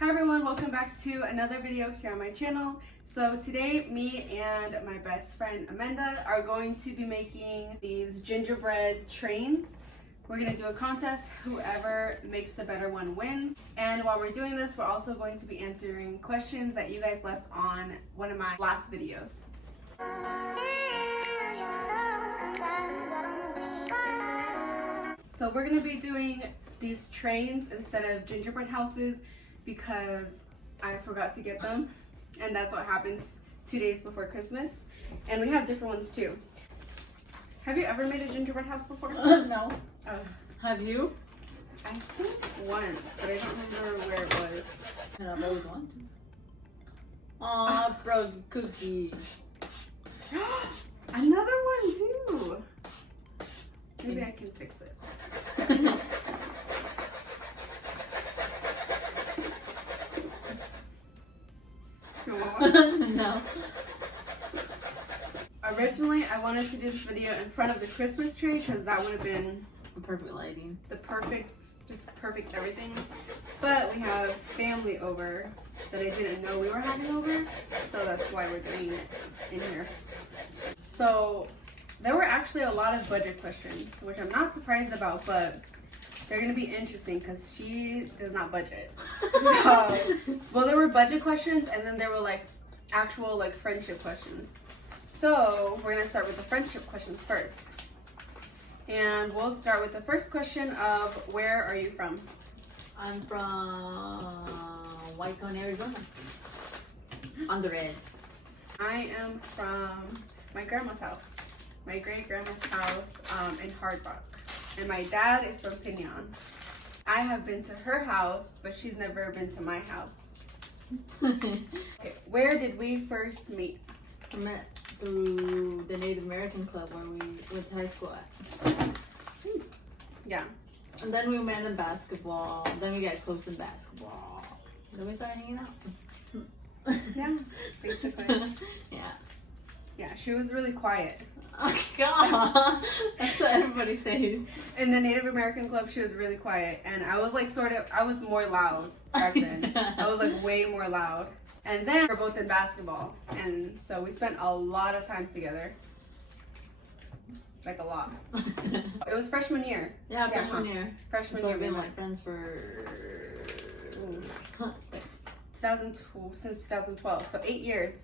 Hi everyone, welcome back to another video here on my channel. So today, me and my best friend Amanda are going to be making these gingerbread trains. We're going to do a contest. Whoever makes the better one wins. And while we're doing this, we're also going to be answering questions that you guys left on one of my last videos. So we're going to be doing these trains instead of gingerbread houses because I forgot to get them, and that's what happens 2 days before Christmas. And we have different ones too. Have you ever made a gingerbread house before? No. Have you? I think once, but I don't remember where it was. And I've always wanted to. Aw, bro, cookie. Another one too. Maybe I can fix it. No. Originally, I wanted to do this video in front of the Christmas tree because that would have been Perfect lighting. the just perfect everything. But we have family over that I didn't know we were having over, so that's why we're doing it in here. So there were actually a lot of budget questions, which I'm not surprised about, but they're gonna be interesting because she does not budget. So, well, there were budget questions, and then there were like actual like friendship questions. So we're gonna start with the friendship questions first. And we'll start with the first question of where are you from? I'm from Whitecone, Arizona. On the Reds. I am from my grandma's house, my great grandma's house in Hard Rock. And my dad is from Piñon. I have been to her house, but she's never been to my house. Okay, where did we first meet? I met through the Native American Club where we went to high school at. Yeah. And then we met in basketball. Then we got close in basketball. Then we started hanging out. Yeah, basically. Yeah. Yeah, she was really quiet. Oh God, that's what everybody says. In the Native American Club, she was really quiet, and I was like I was more loud back then. I was like way more loud. And then we're both in basketball, and so we spent a lot of time together. Like a lot. It was freshman year. Yeah, freshman year. Freshman So year. we've been like friends for 2012, since 2012, so 8 years.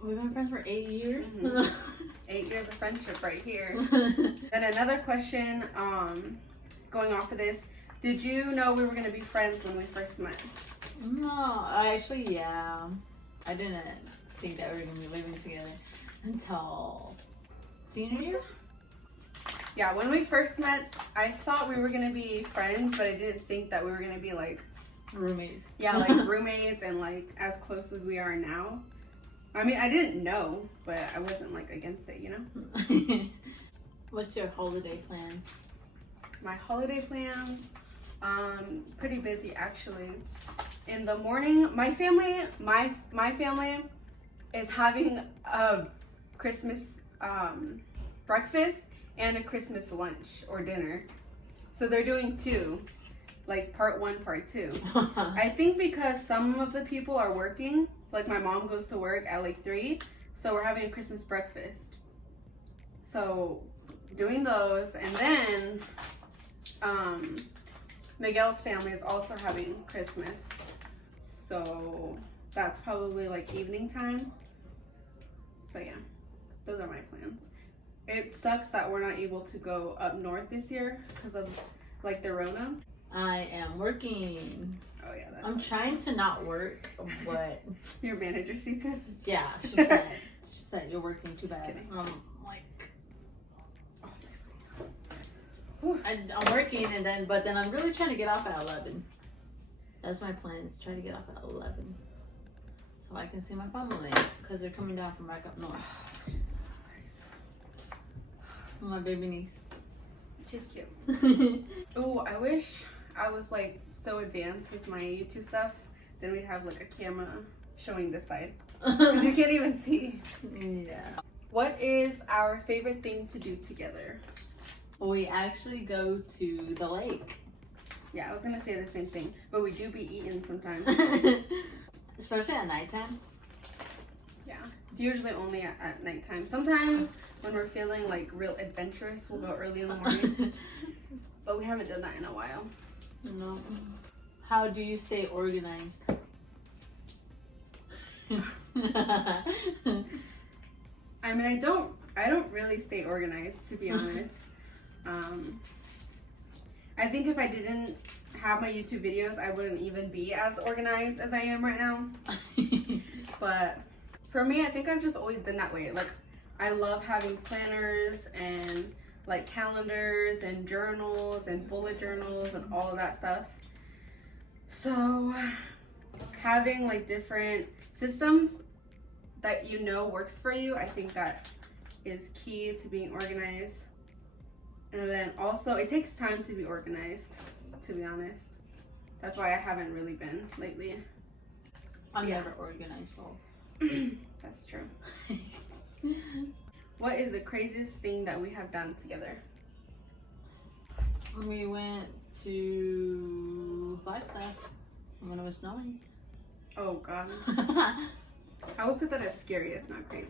We've been friends for 8 years. Mhm. 8 years of friendship right here. Then another question, going off of this, did you know we were going to be friends when we first met? No, yeah. I didn't think that we were gonna be living together until senior year. Yeah, when we first met, I thought we were going to be friends, but I didn't think that we were going to be like Roommates. yeah, like roommates and like as close as we are now. I mean, I didn't know, but I wasn't like against it, you know? What's your holiday plans? My holiday plans, pretty busy actually. In the morning, my family is having a Christmas breakfast and a Christmas lunch or dinner. So they're doing two, like part one, part two. I think because some of the people are working, like my mom goes to work at like 3, so we're having a Christmas breakfast. So doing those, and then Miguel's family is also having Christmas. So that's probably like evening time. So yeah, those are my plans. It sucks that we're not able to go up north this year because of like the Rona. I am working. Oh yeah, that's I'm trying to not work, but your manager sees this. yeah, she said you're working too bad. kidding. Like Whew. I'm working, but then I'm really trying to get off at 11. That's my plan, is try to get off at 11 so I can see my family because they're coming down from back up north. My baby niece. She's cute. Oh, I wish I was like so advanced with my YouTube stuff. Then we'd have like a camera showing this side. Because you can't even see. Yeah. What is our favorite thing to do together? We actually go to the lake. Yeah, I was gonna say the same thing, but we do be eating sometimes. Especially at nighttime. Yeah, it's usually only at nighttime. Sometimes when we're feeling like real adventurous, we'll go early in the morning. But we haven't done that in a while. No. How do you stay organized? I mean, I don't really stay organized, to be honest. I think if I didn't have my YouTube videos, I wouldn't even be as organized as I am right now. But for me, I think I've just always been that way. Like, I love having planners and like calendars and journals and bullet journals and all of that stuff. So having like different systems that you know works for you, I think that is key to being organized. And then also it takes time to be organized, to be honest. That's why I haven't really been lately. I'm never organized, so that's true. What is the craziest thing that we have done together? We went to Flagstaff when it was snowing. Oh god. I would put that as scariest, not crazy.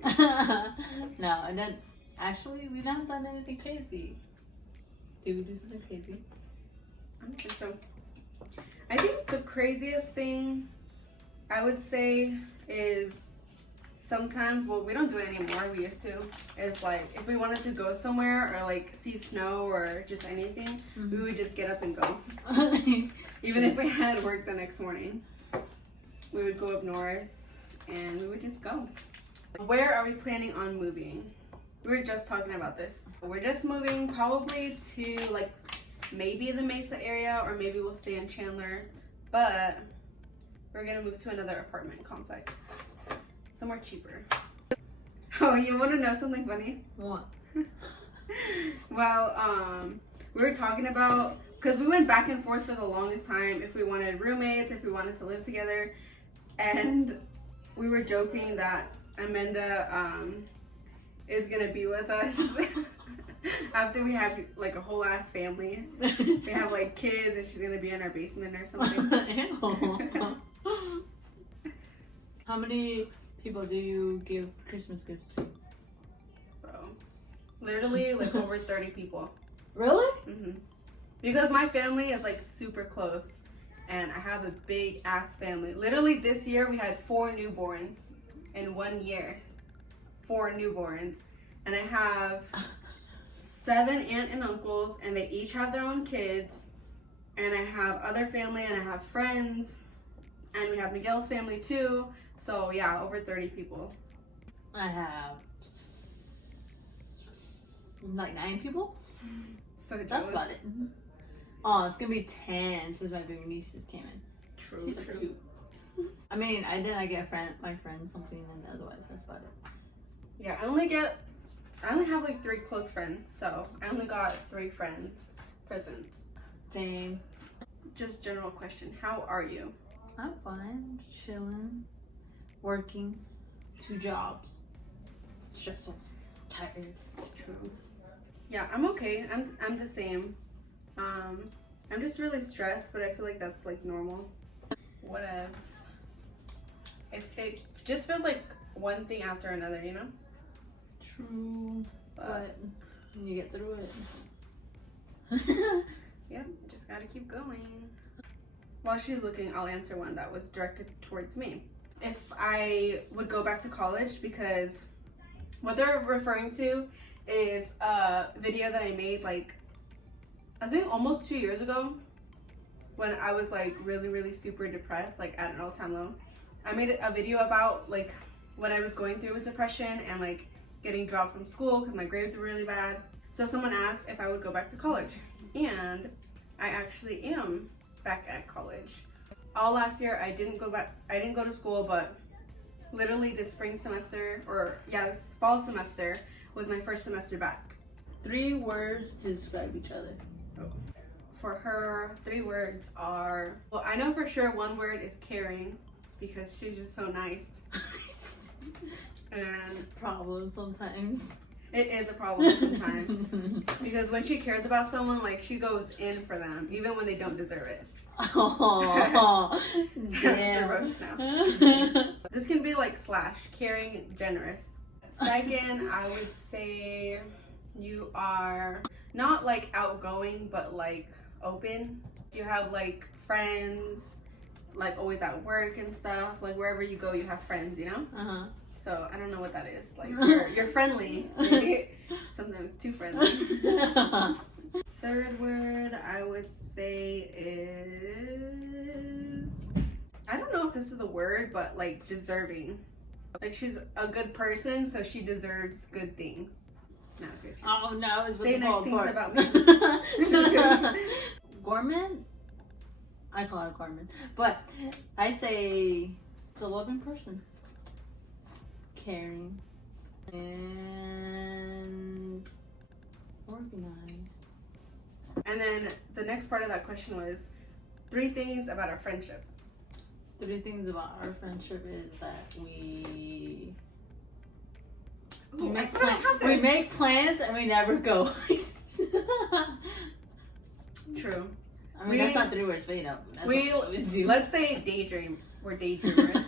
No, and then actually we haven't done anything crazy. Did we do something crazy? I don't think so. I think the craziest thing I would say is sometimes, well, we don't do it anymore, we used to. It's like if we wanted to go somewhere or like see snow or just anything, we would just get up and go. Even if we had work the next morning, we would go up north and we would just go. Where are we planning on moving? We were just talking about this. We're just moving probably to like maybe the Mesa area, or maybe we'll stay in Chandler, but we're gonna move to another apartment complex, somewhere cheaper. Oh, you want to know something funny? What? Well, we were talking about, because we went back and forth for the longest time if we wanted roommates, if we wanted to live together, and we were joking that Amanda is gonna be with us after we have like a whole ass family. We have like kids and she's gonna be in our basement or something. How many people do you give Christmas gifts to? Bro, literally like over 30 people. Really? Because my family is like super close and I have a big ass family. Literally this year we had 4 newborns in 1 year. 4 newborns. And I have 7 aunt and uncles, and they each have their own kids. And I have other family, and I have friends, and we have Miguel's family too. So yeah, over 30 people. I have like 9 people. So That's about it. Oh, it's gonna be 10 since my baby niece just came in. True, She's so true. cute. I mean, I get my friend something, and otherwise that's about it. Yeah, I only have like 3 close friends, so I only got 3 friends presents. Same. Just general question, how are you? I'm fine, chilling, working, 2 jobs, stressful, tired. True. Yeah, I'm okay. I'm the same. I'm just really stressed, but I feel like that's like normal. What else? It just feels like one thing after another, you know? True, but you get through it. Yep, just gotta keep going. While she's looking, I'll answer one that was directed towards me. If I would go back to college, because what they're referring to is a video that I made like, I think almost 2 years ago, when I was like really super depressed, like at an all-time low. I made a video about like what I was going through with depression and like getting dropped from school because my grades were really bad. So someone asked if I would go back to college, and I actually am back at college. All last year I didn't go to school, but literally this spring semester, or yeah, this fall semester was my first semester back. 3 words to describe each other. For her, 3 words are, well, I know for sure 1 word is caring, because she's just so nice. And problem sometimes. It is a problem sometimes. Because when she cares about someone, like, she goes in for them, even when they don't deserve it. Oh, It's a roast now. This can be like / caring, generous. Second, I would say you are not like outgoing, but like open. You have like friends, like always at work and stuff. Like wherever you go, you have friends, you know? Uh-huh. So I don't know what that is. Like you're friendly. Maybe. Sometimes too friendly. Third word I would say is, I don't know if this is a word, but like deserving. Like she's a good person, so she deserves good things. Now it's your turn. Oh no, it's Say nice things about me. Gorman? I call her Gorman. But I say it's a loving person. Caring. And organized. And then the next part of that question was 3 things about our friendship. 3 things about our friendship is that we Ooh, make I forgot I have this. plans and we never go. True. I mean, that's not 3 words, but you know. That's what we always do. Let's say daydream. We're daydreamers.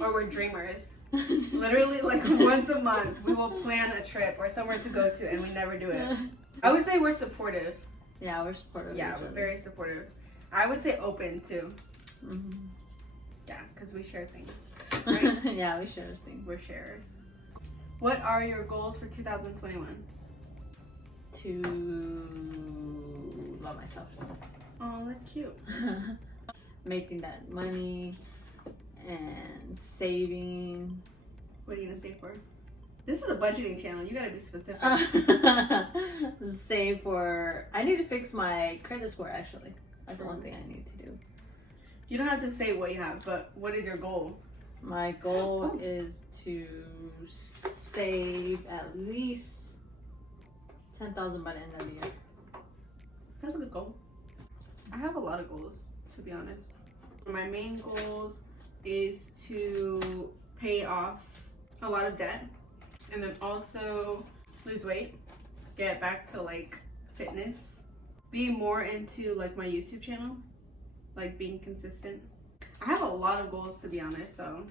Or we're dreamers. Literally, like once a month, we will plan a trip or somewhere to go to, and we never do it. I would say we're supportive. Yeah, we're supportive. Yeah, we're very supportive. I would say open too. Mm-hmm. Yeah, because we share things. Right? Yeah, we share things. We're sharers. What are your goals for 2021? To love myself. Oh, that's cute. Making that money and saving. What are you gonna save for? This is a budgeting channel. You gotta be specific. Save for. I need to fix my credit score. Actually, that's the one thing I need to do. You don't have to say what you have, but what is your goal? My goal is to save at least 10,000 by the end of the year. That's a good goal. I have a lot of goals, to be honest. My main goals is to pay off a lot of debt and then also lose weight, get back to like fitness, be more into like my YouTube channel, like being consistent. I have a lot of goals, to be honest, so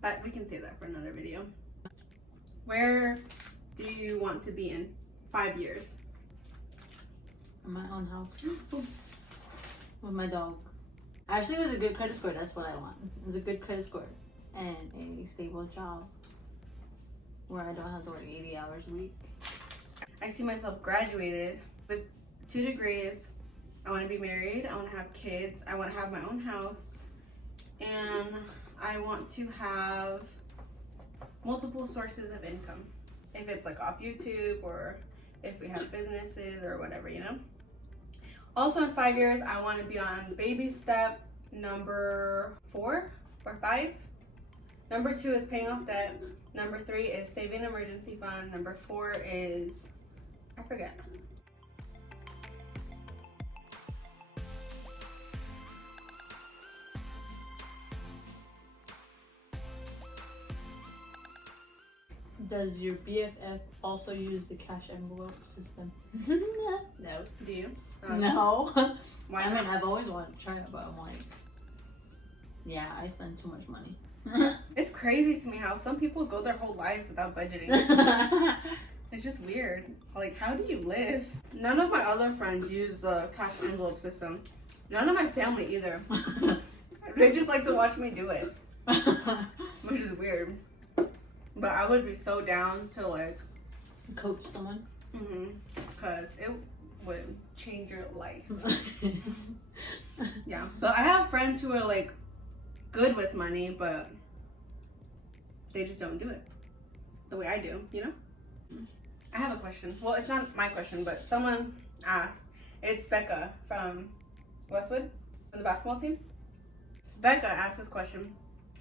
but we can save that for another video. Where do you want to be in 5 years? In my own house. With my dog. Actually, with a good credit score, that's what I want. It's a good credit score and a stable job where I don't have to work 80 hours a week. I see myself graduated with 2 degrees. I want to be married. I want to have kids. I want to have my own house. And I want to have multiple sources of income. If it's like off YouTube or if we have businesses or whatever, you know? Also in 5 years, I want to be on baby step number 4 or 5. Number 2 is paying off debt. Number 3 is saving an emergency fund. Number 4 is, I forget. Does your BFF also use the cash envelope system? No. Do you? No. Why I mean, not? I've always wanted to try it, but I'm like, yeah, I spend too much money. It's crazy to me how some people go their whole lives without budgeting. It's just weird. Like, how do you live? None of my other friends use the cash envelope system. None of my family either. They just like to watch me do it, which is weird. But I would be so down to like Coach someone. Because it would change your life. Yeah. But I have friends who are like good with money, but they just don't do it the way I do, you know? I have a question. Well, it's not my question, but someone asked. It's Becca from Westwood, from the basketball team. Becca asked this question.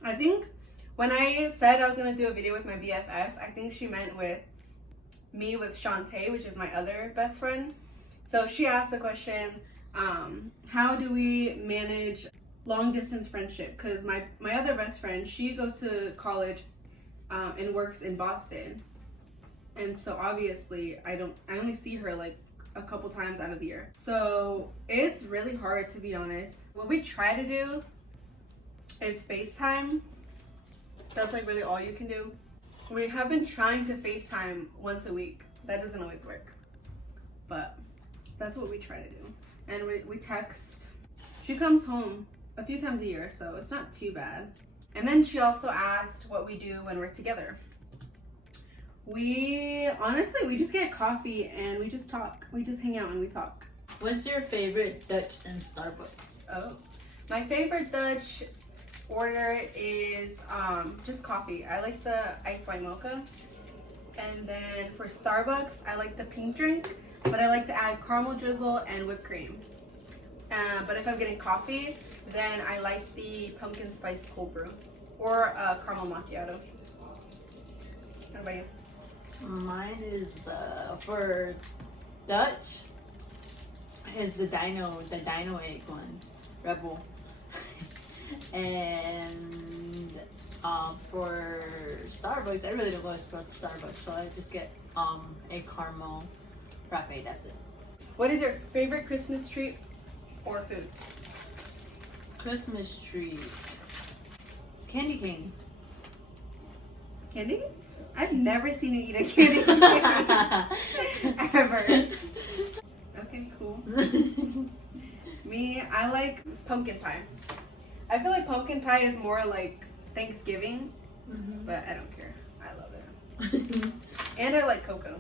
I think when I said I was going to do a video with my BFF, I think she meant with me with Shantae, which is my other best friend. So she asked the question, how do we manage long distance friendship? Because my other best friend, she goes to college and works in Boston. And so obviously I only see her like a couple times out of the year. So it's really hard, to be honest. What we try to do is FaceTime. That's like really all you can do. We have been trying to FaceTime once a week. That doesn't always work, but that's what we try to do. And we text. She comes home a few times a year, so it's not too bad. And then she also asked what we do when we're together. We just get coffee and we just talk. We just hang out and we talk. What's your favorite Dutch in Starbucks? Oh, my favorite Dutch order is just coffee. I like the iced white mocha. And then for Starbucks, I like the pink drink, but I like to add caramel drizzle and whipped cream. But if I'm getting coffee, then I like the pumpkin spice cold brew or caramel macchiato. What about you? Mine is for Dutch is the dino egg one, Rebel. And for Starbucks, I really don't go to Starbucks, so I just get a caramel frappe. That's it. What is your favorite Christmas treat or food? Christmas treat. Candy canes. Candy canes? I've never seen you eat a candy cane. Ever. Okay, cool. Me, I like pumpkin pie. I feel like pumpkin pie is more like Thanksgiving, but I don't care. I love it. And I like cocoa.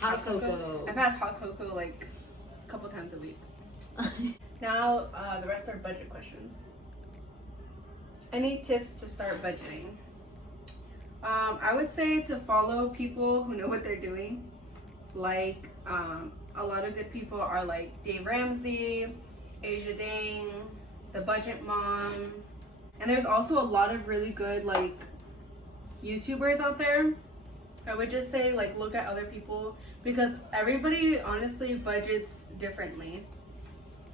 Hot cocoa. I've had hot cocoa like a couple times a week. Now, the rest are budget questions. Any tips to start budgeting? I would say to follow people who know what they're doing. Like, a lot of good people are like Dave Ramsey, Asia Dang, The Budget Mom. And there's also a lot of really good like YouTubers out there. I would just say like look at other people because everybody honestly budgets differently.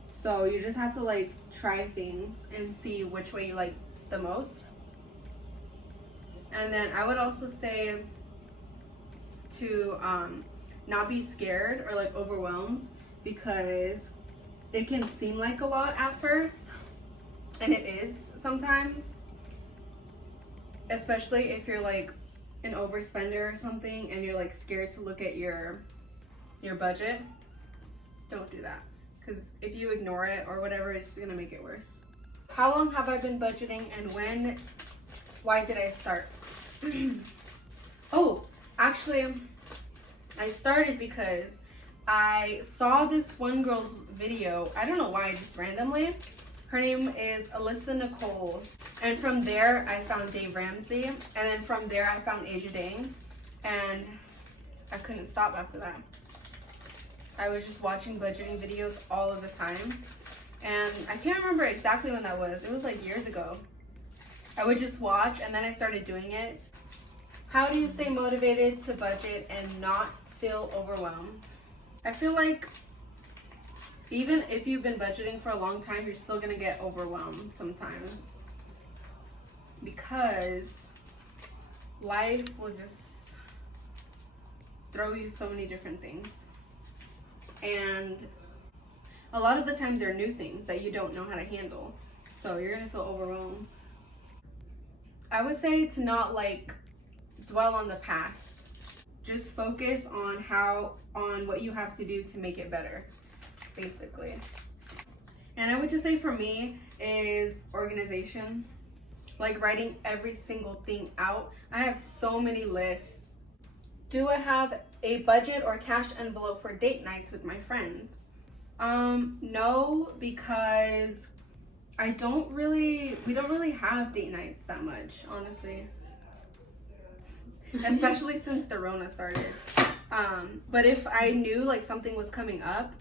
So you just have to like try things and see which way you like the most. And then I would also say to not be scared or like overwhelmed because it can seem like a lot at first, and it is sometimes, especially if you're like an overspender or something and you're like scared to look at your budget. Don't do that, because if you ignore it or whatever, it's just gonna make it worse. How long have I been budgeting and why did I start? Oh, actually, I started because I saw this one girl's video. I don't know why, just randomly. Her name is Alyssa Nicole. And from there, I found Dave Ramsey. And then from there, I found Asia Dang. And I couldn't stop after that. I was just watching budgeting videos all of the time. And I can't remember exactly when that was. It was like years ago. I would just watch and then I started doing it. How do you stay motivated to budget and not feel overwhelmed? I feel like even if you've been budgeting for a long time, you're still gonna get overwhelmed sometimes because life will just throw you so many different things. And a lot of the times there are new things that you don't know how to handle. So you're gonna feel overwhelmed. I would say to not like dwell on the past. Just focus on what you have to do to make it better, basically. And I would just say for me is organization, like writing every single thing out. I have so many lists. Do I have a budget or cash envelope for date nights with my friends? No, because we don't really have date nights that much, honestly. Especially since the Rona started. But if I knew like something was coming up,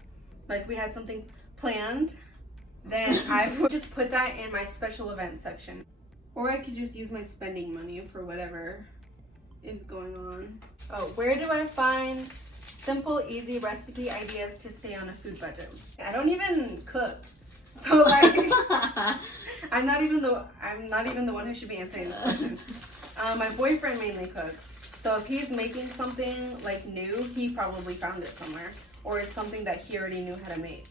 like we had something planned, then I would just put that in my special event section. Or I could just use my spending money for whatever is going on. Oh, where do I find simple, easy recipe ideas to stay on a food budget? I don't even cook. So like I'm not even the one who should be answering this question. My boyfriend mainly cooks, So if he's making something like new, he probably found it somewhere, or it's something that he already knew how to make.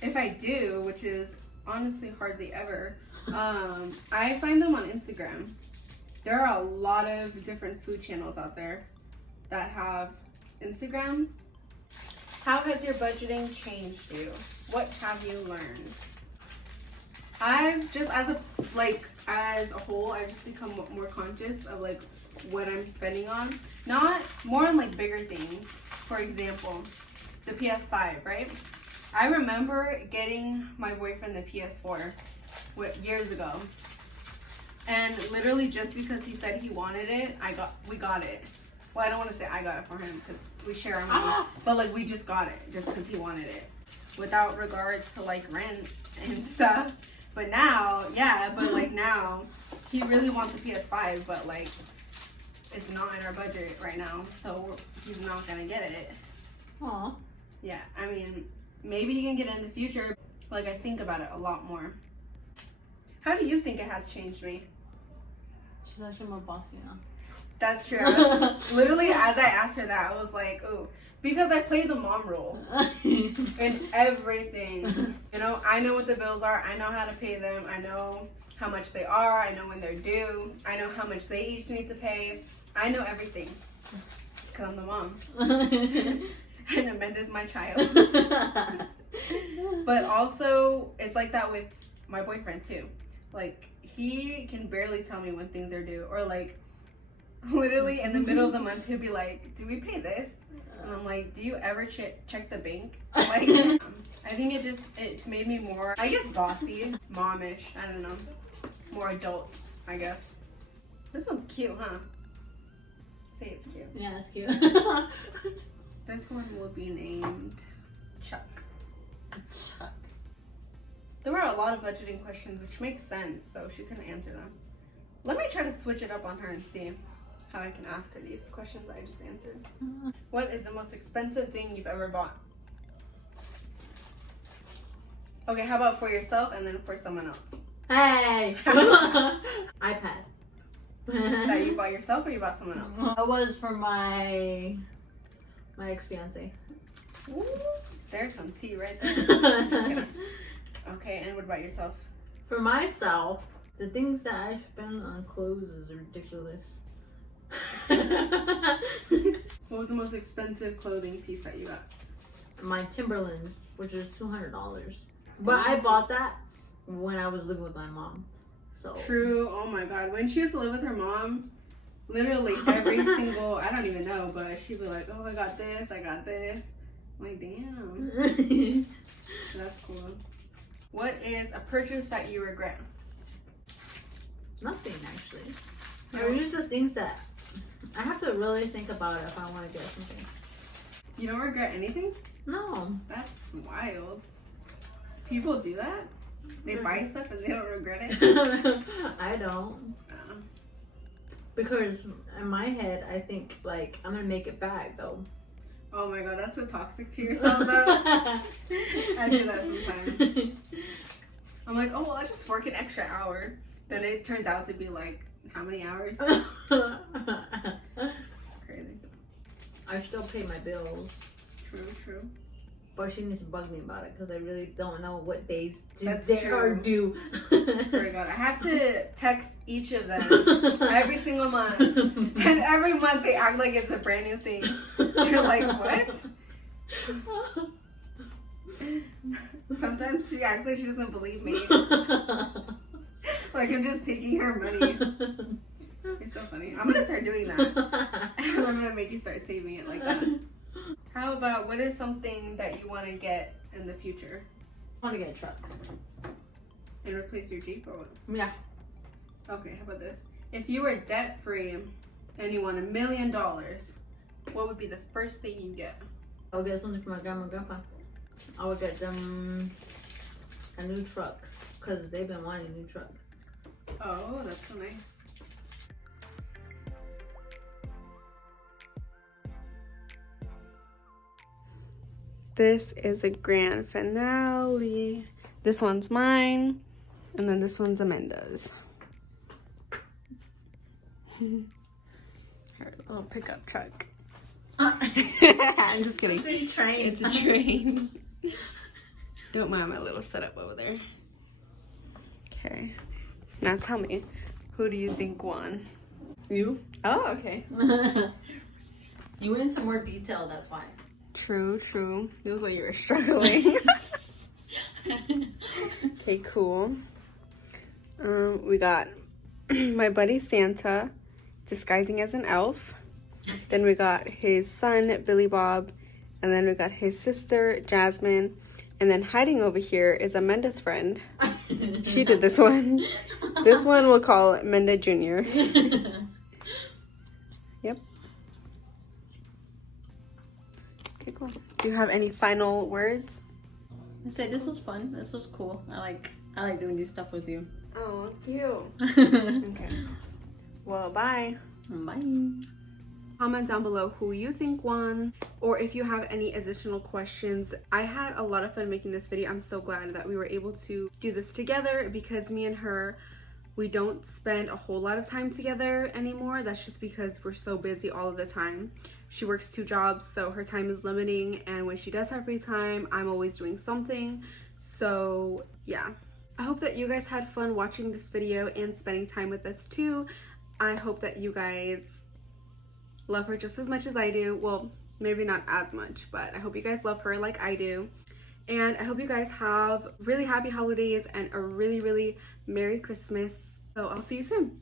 If I do, which is honestly hardly ever, I find them on Instagram. There are a lot of different food channels out there that have Instagrams. How has your budgeting changed you? What have you learned? I've just, as a whole, I've just become more conscious of like what I'm spending on. Not more on like bigger things. For example, the PS5, right? I remember getting my boyfriend the PS4 years ago. And literally just because he said he wanted it, we got it. Well, I don't want to say I got it for him because we share our money. But like we just got it just because he wanted it. Without regards to like rent and stuff. But now, now he really wants the PS5, but like it's not in our budget right now, so he's not gonna get it. Aw. Yeah, I mean, maybe he can get it in the future. Like, I think about it a lot more. How do you think it has changed me? She's actually more bossy now. That's true. Literally, as I asked her that, I was like, oh, because I play the mom role in everything. You know, I know what the bills are. I know how to pay them. I know how much they are. I know when they're due. I know how much they each need to pay. I know everything because I'm the mom. And Amanda's my child. But also, it's like that with my boyfriend too. Like, he can barely tell me when things are due. Or like, literally in the middle of the month, he'll be like, do we pay this? And I'm like, do you ever check the bank? Like, I think it's made me more, I guess, bossy, momish. I don't know. More adult, I guess. This one's cute, huh? Say it's cute. Yeah, it's cute. This one will be named Chuck. Chuck. There were a lot of budgeting questions, which makes sense, so she couldn't answer them. Let me try to switch it up on her and see how I can ask her these questions I just answered. What is the most expensive thing you've ever bought? Okay, how about for yourself and then for someone else? Hey! iPad. That you bought yourself or you bought someone else? It was for my ex-fiance. Ooh, there's some tea right there. Okay, and what about yourself? For myself, the things that I spend on clothes is ridiculous. What was the most expensive clothing piece that you got? My Timberlands, which is $200. But I bought that when I was living with my mom. So True. Oh my god. When she used to live with her mom, literally every single, I don't even know, but she'd be like, oh, I got this, I got this. I'm like, damn. That's cool. What is a purchase that you regret? Nothing, actually. They're usually things that I have to really think about if I want to get something. You don't regret anything? No. That's wild. People do that? They buy stuff and they don't regret it? I don't. Because in my head, I think, like, I'm going to make it back, though. Oh my god, that's so toxic to yourself, though. I do that sometimes. I'm like, oh, well, I'll just work an extra hour. Then it turns out to be like, how many hours? Crazy. I still pay my bills. True. But she needs to bug me about it because I really don't know what days That's they true. are due. I swear to God, I have to text each of them every single month. And every month they act like it's a brand new thing. You're like, what? Sometimes she acts like she doesn't believe me. Like I'm just taking her money. You're so funny. I'm gonna start doing that. I'm gonna make you start saving it like that. How about, what is something that you want to get in the future? I want to get a truck. And replace your Jeep or what? Yeah. Okay, how about this? If you were debt free and you won $1 million, what would be the first thing you get? I would get something for my grandma and grandpa. I would get them a new truck because they've been wanting a new truck. Oh, that's so nice. This is a grand finale. This one's mine, and then this one's Amanda's. Her little pickup truck. It's I'm just kidding. a train. It's a train. Don't mind my little setup over there. Okay. Now tell me, who do you think won? You? Oh, okay. You went into more detail, that's why. True, true. You look like you were struggling. Okay, cool. We got my buddy Santa disguising as an elf. Then we got his son, Billy Bob. And then we got his sister, Jasmine. And then hiding over here is Amenda's friend. She did this one. This one we'll call Menda Jr. Yep. Okay, cool. Do you have any final words? I say this was fun. This was cool. I like doing this stuff with you. Oh, cute. Okay. Well, bye. Bye. Comment down below who you think won, or if you have any additional questions. I had a lot of fun making this video. I'm so glad that we were able to do this together, because me and her, we don't spend a whole lot of time together anymore. That's just because we're so busy all of the time. She works 2 jobs, so her time is limiting, and when she does have free time, I'm always doing something. So yeah, I hope that you guys had fun watching this video and spending time with us too. I hope that you guys love her just as much as I do. Well, maybe not as much, but I hope you guys love her like I do. And I hope you guys have really happy holidays and a really, really Merry Christmas. So I'll see you soon.